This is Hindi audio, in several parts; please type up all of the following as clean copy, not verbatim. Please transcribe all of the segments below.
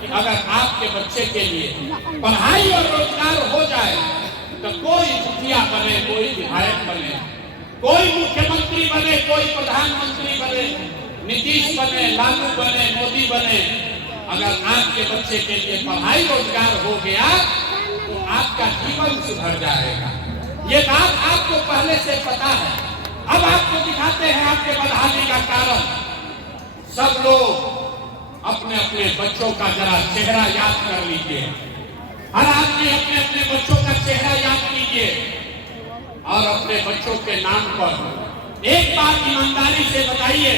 कि अगर आपके बच्चे के लिए पढ़ाई और रोजगार हो जाए तो कोई मुखिया बने, कोई विधायक बने, कोई मुख्यमंत्री बने, कोई प्रधानमंत्री बने, नीतीश बने, लालू बने, मोदी बने, अगर आपके बच्चे के लिए पढ़ाई रोजगार हो गया तो आपका जीवन सुधर जाएगा। ये बात आपको पहले से पता है। अब आपको दिखाते हैं आपके बदहाली का कारण। सब लोग अपने अपने बच्चों का जरा चेहरा याद कर लीजिए। हर आदमी अपने अपने बच्चों का चेहरा याद कीजिए और अपने बच्चों के नाम पर एक बात ईमानदारी से बताइए,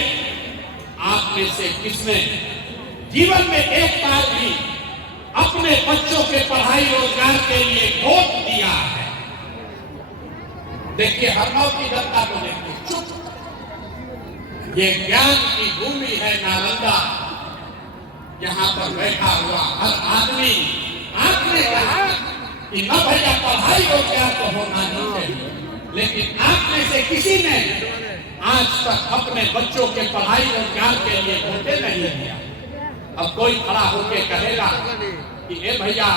आप में से किसने जीवन में एक बार भी अपने बच्चों के पढ़ाई रोजगार के लिए वोट दिया है? देखिए, हरनौत की जनता को देखिए, चुप। ये ज्ञान की भूमि है नालंदा। यहाँ पर बैठा हुआ हर आदमी, आपने कहा कि न भैया पढ़ाई रोजगार तो होना नहीं चाहिए, लेकिन आप में से किसी ने आज तक अपने बच्चों के पढ़ाई रोजगार के लिए वोटे नहीं दिया। अब कोई खड़ा होकर कहेगा कि ए भैया,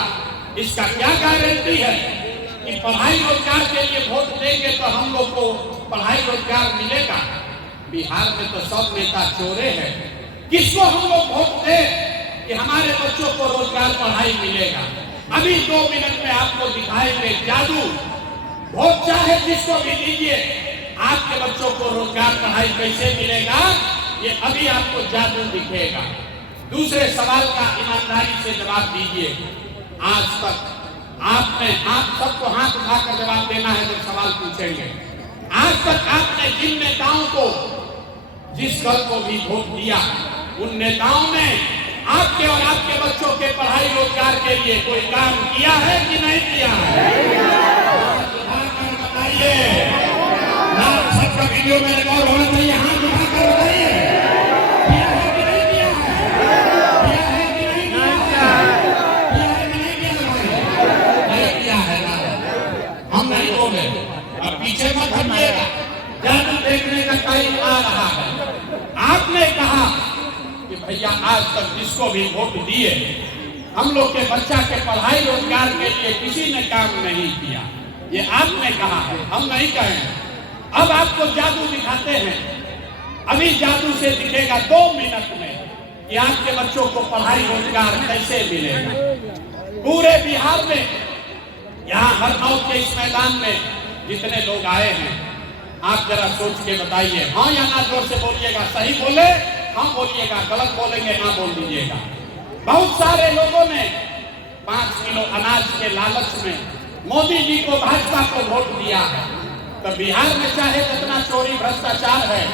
इसका क्या गारंटी है कि पढ़ाई रोजगार के लिए वोट देंगे तो हम लोग को पढ़ाई रोजगार मिलेगा? बिहार में तो सब नेता चोरे हैं। किसको हम लोग वोट दें कि हमारे बच्चों को रोजगार पढ़ाई मिलेगा? अभी 2 मिनट में आपको दिखाएंगे जादू। वोट चाहे जिसको भी दीजिए, आपके बच्चों को रोजगार पढ़ाई कैसे मिलेगा, ये अभी आपको जादू दिखेगा। दूसरे सवाल का ईमानदारी से जवाब दीजिए। आज तक आपने, आप सबको हाथ उठाकर जवाब देना है जब सवाल पूछेंगे। आज तक आपने जिन नेताओं को, जिस दल को भी वोट दिया, उन नेताओं ने आपके और आपके बच्चों के पढ़ाई रोजगार के लिए कोई काम किया है कि नहीं किया है? बताइए। सबका वीडियो में रिकॉर्ड होना चाहिए। हाथ उठाकर बताइए, किया है कि नहीं किया है? किया है कि नहीं किया है? किया है कि नहीं किया है? नहीं किया है ना, हम नहीं बोले। अब पीछे मत हटिएगा, जादू देखने का टाइम आ रहा है। आपने कहा कि भैया आज तक जिसको भी वोट दिए, हम लोग के बच्चा के पढ़ाई रोजगार के लिए किसी ने काम नहीं किया। ये आपने कहा है, हम नहीं कहे। अब आपको जादू दिखाते हैं। अभी जादू से दिखेगा 2 मिनट में कि आपके बच्चों को पढ़ाई रोजगार कैसे मिलेगा। पूरे बिहार में, यहाँ हरनौत के इस मैदान में जितने लोग आए हैं, आप जरा सोच के बताइए। हाँ या ना जोर से बोलिएगा। सही बोले हाँ बोलिएगा, गलत बोलेंगे ना बोल दीजिएगा। बहुत सारे लोगों ने 5 किलो अनाज के लालच में मोदी जी को, भाजपा को वोट दिया है। तो बिहार में चाहे जितना चोरी भ्रष्टाचार है,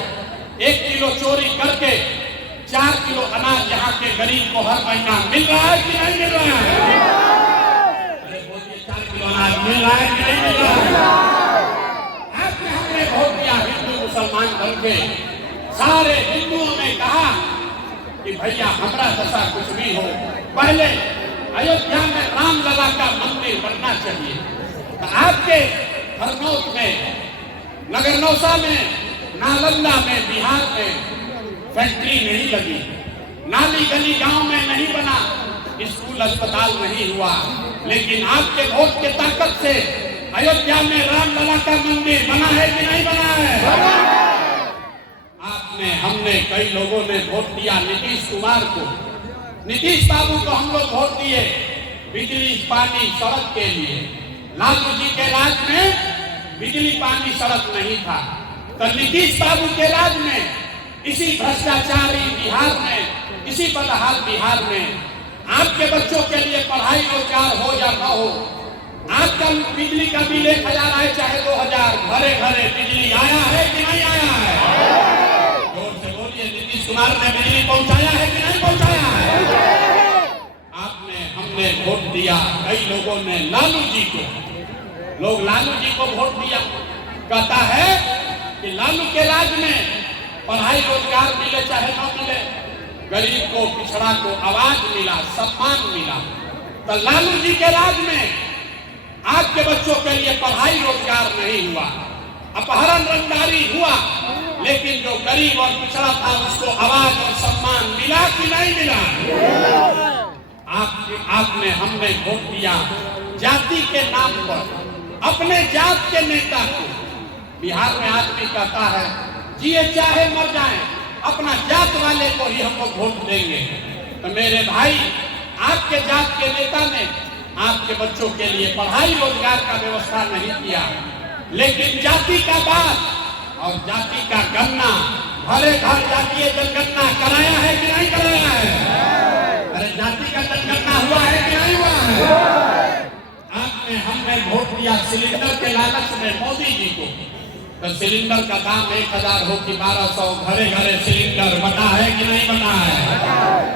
1 किलो चोरी करके 4 किलो अनाज यहाँ के गरीब को हर महीना मिल रहा है कि नहीं मिल रहा है? अरे बोलिए, 4 किलो अनाज मिल रहा है कि नहीं मिल रहा है? आपने हमने वोट दिया हिंदू मुसलमान बन के। सारे हिंदुओं ने कहा कि भैया हमारा दशा कुछ भी हो, पहले अयोध्या में रामलला का मंदिर बनना चाहिए। तो आपके हरनौत में, नगरनौसा में, नालंदा में, बिहार में फैक्ट्री नहीं लगी, नाली गली गांव में नहीं बना, स्कूल अस्पताल नहीं हुआ, लेकिन आपके वोट के ताकत से अयोध्या में रामलला का मंदिर बना है कि नहीं बना है? आपने, हमने, कई लोगों ने वोट दिया नीतीश कुमार को। नीतीश बाबू को हम लोग वोट दिए बिजली पानी सड़क के लिए। लालू जी के राज में बिजली पानी सड़क नहीं था, तो नीतीश बाबू के राज में, इसी भ्रष्टाचारी बिहार में, इसी बदहाल बिहार में आपके बच्चों के लिए पढ़ाई रोजगार हो या न हो, आपका बिजली का बिल 1000 आए चाहे 2000, घरे घरे बिजली आया है कि नहीं आया है? जोर से बोलिए, नीतीश कुमार ने बिजली पहुंचाया है कि नहीं पहुंचाया है? आपने, हमने वोट दिया, कई लोगों ने लालू जी को, लोग लालू जी को वोट दिया। कहता है कि लालू के राज में पढ़ाई रोजगार मिले चाहे न मिले, गरीब को, पिछड़ा को आवाज मिला, सम्मान मिला। तो लालू जी के राज में आपके बच्चों के लिए पढ़ाई रोजगार नहीं हुआ, अपहरण रंगदारी हुआ, लेकिन जो गरीब और पिछड़ा था उसको आवाज और सम्मान मिला कि नहीं मिला? आपने हमने वोट दिया जाति के नाम पर, अपने जात के नेता को। बिहार में आदमी कहता है जिए चाहे मर जाए, अपना जात वाले को ही हम लोग वोट देंगे। तो मेरे भाई, आपके जात के नेता ने आपके बच्चों के लिए पढ़ाई रोजगार का व्यवस्था नहीं किया, लेकिन जाति का बात और जाति का गन्ना, हरे घर जातीय जनगणना कराया है कि नहीं कराया है? अरे जाति का जनगणना हुआ है कि नहीं हुआ है? आपने हमने वोट दिया सिलेंडर के लालच में मोदी जी को। तो सिलेंडर का दाम 1000 हो कि 1200, घरे घरे सिलेंडर बटा है कि नहीं बटा है?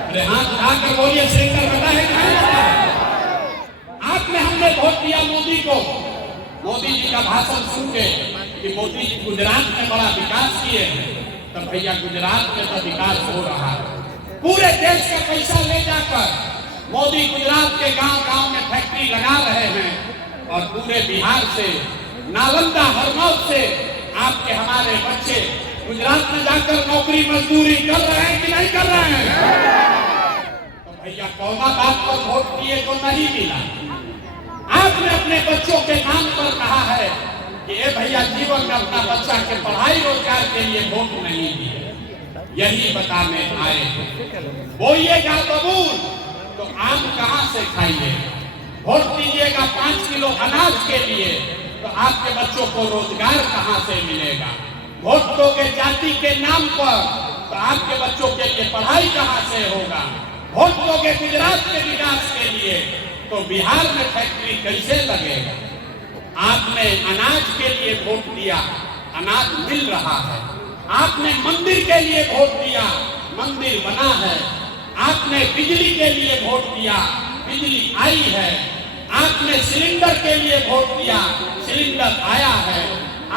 अरे हाथ उठाकर बोलिए, सिलेंडर बटा है कि नहीं बटा है? आपने हमने वोट दिया मोदी को। मोदी जी का भाषण सुन के कि मोदी जी गुजरात में बड़ा विकास किए हैं, तो भैया गुजरात में तो विकास हो रहा है। पूरे देश का पैसा ले जाकर मोदी गुजरात के गांव-गांव में फैक्ट्री लगा रहे हैं और पूरे बिहार से, नालंदा हरनौत से आपके हमारे बच्चे गुजरात में जाकर नौकरी मजदूरी कर रहे हैं कि नहीं कर रहे हैं? तो भैया कौना बात पर वोट दिए तो नहीं मिला। आपने अपने बच्चों के नाम पर कहा है कि ए भैया जीवन में अपना बच्चा के पढ़ाई रोजगार के लिए वोट नहीं दिए। यही बताने आए बोइएगा बबूल तो आम कहां से खाइए? वोट दीजिएगा 5 किलो अनाज के लिए तो आपके बच्चों को रोजगार कहां से मिलेगा? वोट दोगे जाति के नाम पर तो आपके बच्चों के लिए पढ़ाई कहां से होगा? वोट दोगे गुजरात के विकास के लिए तो बिहार में फैक्ट्री कैसे लगेगा? आपने अनाज के लिए वोट दिया, अनाज मिल रहा है। आपने मंदिर के लिए वोट दिया, मंदिर बना है। आपने बिजली के लिए वोट दिया, बिजली आई है। आपने सिलेंडर के लिए वोट दिया, सिलेंडर आया है।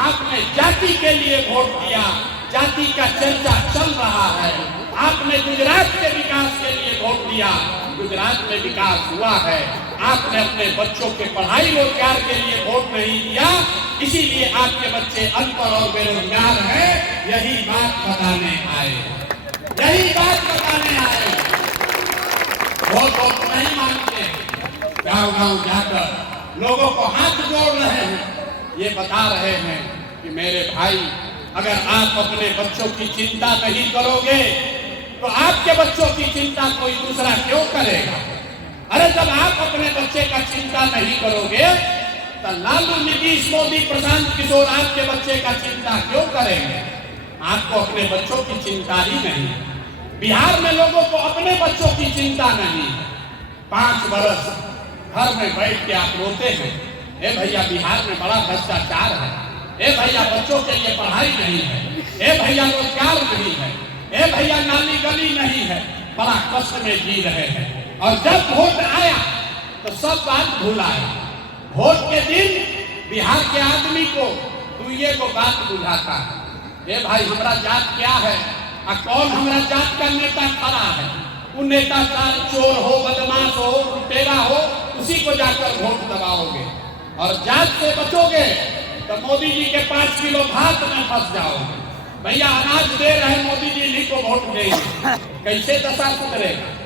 आपने जाति के लिए वोट दिया, जाति का चर्चा चल रहा है। आपने गुजरात के विकास के लिए वोट दिया, गुजरात में विकास हुआ है। आपने अपने बच्चों के पढ़ाई रोजगार के लिए वोट नहीं दिया, इसीलिए आपके बच्चे अनपढ़ और बेरोजगार हैं। यही बात बताने आए, यही बात बताने आए। वोट नहीं मांगते, गांव-गांव जाकर लोगों को हाथ जोड़ रहे हैं, ये बता रहे हैं कि मेरे भाई, अगर आप अपने बच्चों की चिंता नहीं करोगे तो आपके बच्चों की चिंता कोई दूसरा क्यों करेगा? अरे जब आप अपने बच्चे का चिंता नहीं करोगे तो लालू, नीतीश, मोदी, प्रशांत किशोर आपके बच्चे का चिंता क्यों करेंगे? आपको अपने बच्चों की चिंता ही नहीं। बिहार में लोगों को अपने बच्चों की चिंता नहीं। 5 बरस घर में बैठ के आप रोते हैं, ए भैया बिहार में बड़ा भ्रष्टाचार है, ए भैया बच्चों के लिए पढ़ाई नहीं है, ए भैया रोजगार नहीं है, ए भैया नाली गली नहीं है, बड़ा कष्ट में जी रहे हैं। और जब वोट आया तो सब बात भुलाया। वोट के दिन बिहार के आदमी को दुइये को बात बुझाता है, ए भाई हमारा जात क्या है और कौन हमारा जात का नेता खड़ा है? वो नेता का चोर हो, बदमाश हो, लुटेरा हो, उसी को जाकर वोट दबाओगे। और जात से बचोगे तो मोदी जी के 5 किलो भात में फंस जाओगे। भैया अनाज दे रहे मोदी जी इन्हीं को वोट देंगे, कैसे दशा सुधरेगा?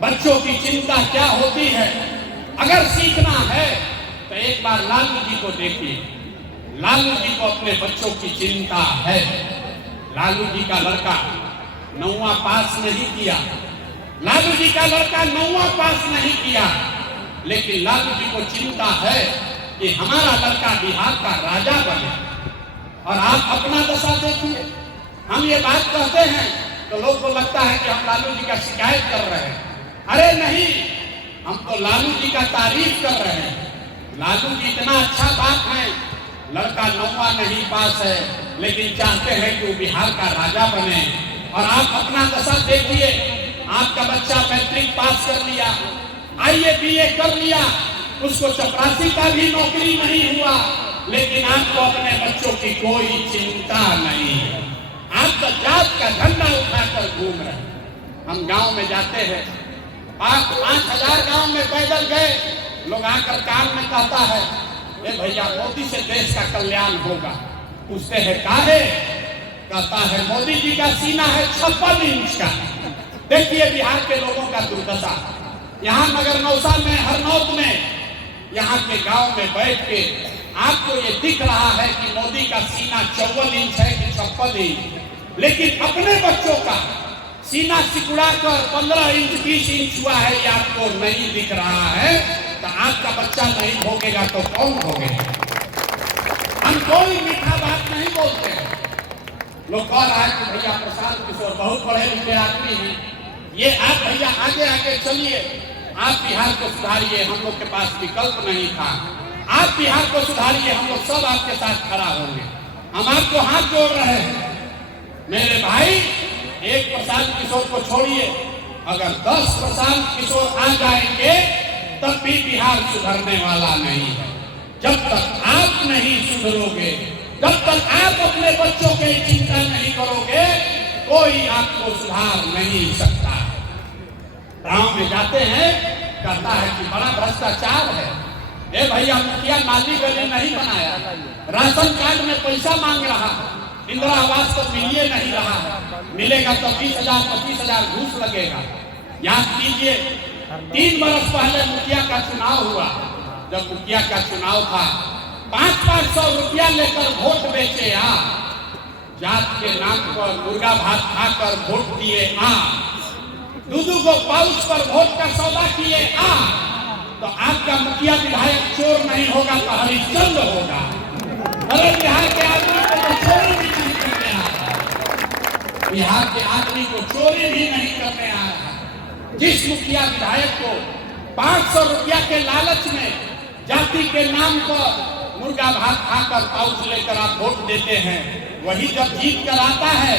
बच्चों की चिंता क्या होती है? अगर सीखना है तो एक बार लालू जी को देखिए। लालू जी को अपने बच्चों की चिंता है। लालू जी का लड़का 9वां पास नहीं किया, लालू जी का लड़का 9वां पास नहीं किया, लेकिन लालू जी को चिंता है कि हमारा लड़का बिहार का राजा बने। और आप अपना दशा देखिए। हम ये बात कहते हैं तो लोग को लगता है कि हम लालू जी का शिकायत कर रहे हैं। अरे नहीं, हम तो लालू जी का तारीफ कर रहे हैं। लालू जी इतना अच्छा बात है, लड़का 9वां नहीं पास है लेकिन चाहते हैं कि वो बिहार का राजा बने। और आप अपना दशा देखिए, आपका बच्चा मैट्रिक पास कर लिया, IAS BA कर लिया, उसको चपरासी का भी नौकरी नहीं हुआ, लेकिन आपको अपने बच्चों की कोई चिंता नहीं है। आप तो जात का झंडा उठाकर घूम रहे हैं। हम गांव में जाते हैं, 5,000 गांव में पैदल गए, लोग आकर कान में कहता है, ए भैया मोदी से देश का कल्याण होगा। पूछते हैं काहे? कहता है मोदी जी का सीना है 56 इंच का। देखिए बिहार के लोगों का दुर्दशा। यहाँ नगर नौसा में, हरनौत में, यहाँ के गांव में बैठ के आपको ये दिख रहा है कि मोदी का सीना 54 इंच है कि 56 इंच, लेकिन अपने बच्चों का सीना सिकुड़ा कर 15 इंच 20 इंच हुआ है, ये आपको नहीं दिख रहा है। तो आपका बच्चा नहीं भोगेगा तो कौन भोगेगा? हम कोई मीठा बात नहीं बोलते हैं। लोग कह रहा है कि भैया प्रशांत किशोर बहुत पढ़े लिखे आदमी हैं, ये आप भैया आगे आगे चलिए, आप बिहार को सुधारिए, हम लोग के पास विकल्प नहीं था, आप बिहार को सुधारिए, हम लोग सब आपके साथ खड़ा होंगे। हम आपको हाथ जोड़ रहे हैं। मेरे भाई, एक प्रशांत किशोर को छोड़िए, अगर 10 प्रशांत किशोर आ जाएंगे तब भी बिहार सुधरने वाला नहीं है। जब तक आप नहीं सुधरोगे, जब तक आप अपने बच्चों की चिंता नहीं करोगे, कोई आपको सुधार नहीं सकता। गांव में जाते हैं, कहता है कि बड़ा भ्रष्टाचार है। ए भैया, मुखिया नाली गली नहीं बनाया, राशन कार्ड में पैसा मांग रहा है, इंदिरा आवास तो मिलिए नहीं रहा है, मिलेगा तो 20,000 25,000 घूस लगेगा। याद कीजिए, 3 बरस पहले मुखिया का चुनाव हुआ। जब मुखिया का चुनाव था, 500 रुपया लेकर वोट बेचे आप, जात के नाम पर मुर्गा भात खाकर वोट दिए आप, 2-2 को पाउच पर वोट का सौदा किए आप, तो आपका मुखिया विधायक चोर नहीं होगा तो हरिश्चंद्र होगा। अरे बिहार के आदमी को तो चोरी भी नहीं करने आ रहा, बिहार के आदमी को चोरी भी नहीं करने आ रहा। जिस मुखिया विधायक को 500 रुपया के लालच में जाति के नाम पर मुर्गा भात खाकर पाउच लेकर आप वोट देते हैं, वही जब जीत कर आता है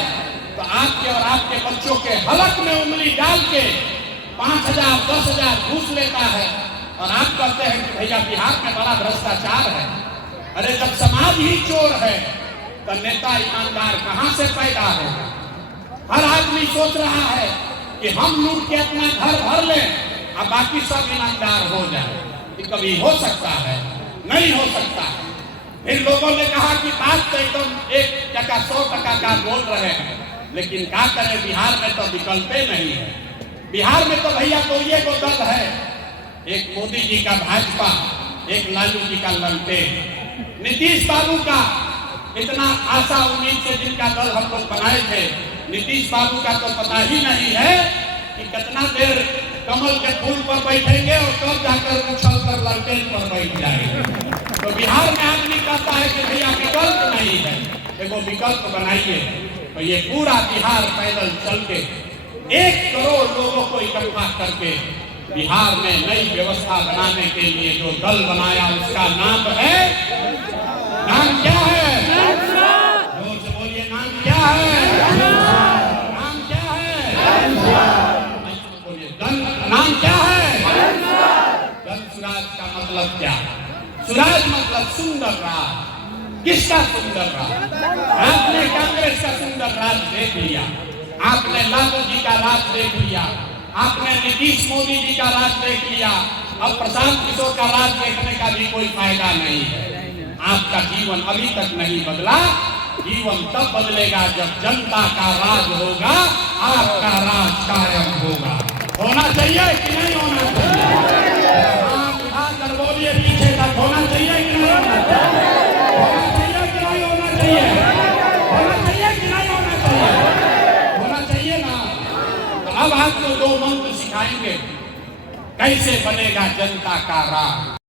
तो आपके और आपके बच्चों के हलक में उंगली डाल के 5,000 10,000 घूस लेता है और आप कहते हैं कि भैया बिहार में बड़ा भ्रष्टाचार है। अरे जब समाज ही चोर है तो नेता ईमानदार कहां से पैदा है? हर आदमी सोच रहा है कि हम लूट के अपना घर भर लें और बाकी सब ईमानदार हो जाए। कि कभी हो सकता है? नहीं हो सकता। फिर लोगों ने कहा कि बात तो एकदम 1% 100% का बोल रहे हैं, लेकिन क्या करें, बिहार में तो विकल्प नहीं है। बिहार में तो भैया तो ये को दल है, एक मोदी जी का भाजपा, एक लालू जी का ललटेन। नीतीश बाबू का इतना आशा उम्मीद से जिनका दल हम लोग बनाए थे, नीतीश बाबू का तो पता ही नहीं है कि कितना देर कमल के फूल पर बैठेंगे और कब जाकर उछल कर ललटेन पर बैठ जाएंगे। तो बिहार में आदमी कहता है कि भैया विकल्प नहीं है, देखो विकल्प बनाइए। तो ये पूरा बिहार पैदल चल के 1 करोड़ लोगों को इकट्ठा करके बिहार में नई व्यवस्था बनाने के लिए जो दल बनाया, उसका नाम है, नाम क्या है? जोर से बोलिए, नाम क्या है? नाम क्या है? बोलिए, नाम क्या है? जन सुराज का मतलब क्या? सुराज मतलब सुंदर राज। किसका सुंदर राज? आपने कांग्रेस का सुंदर राज देख लिया, आपने लालू जी का राज देख लिया, आपने नीतीश मोदी जी का राज देख लिया, अब प्रशांत किशोर का राज देखने का भी कोई फायदा नहीं है। आपका जीवन अभी तक नहीं बदला, जीवन तब बदलेगा जब जनता का राज होगा, आपका राज कायम होगा। होना चाहिए कि नहीं होना चाहिए? उठाकर बोलिए, पीछे तक होना चाहिए कि नहीं होना चाहिए? होना चाहिए कि नहीं होना चाहिए? होना चाहिए कि नहीं होना चाहिए? होना चाहिए ना। तो अब आपको 2 मंत्र सिखाएंगे कैसे बनेगा जनता का राज।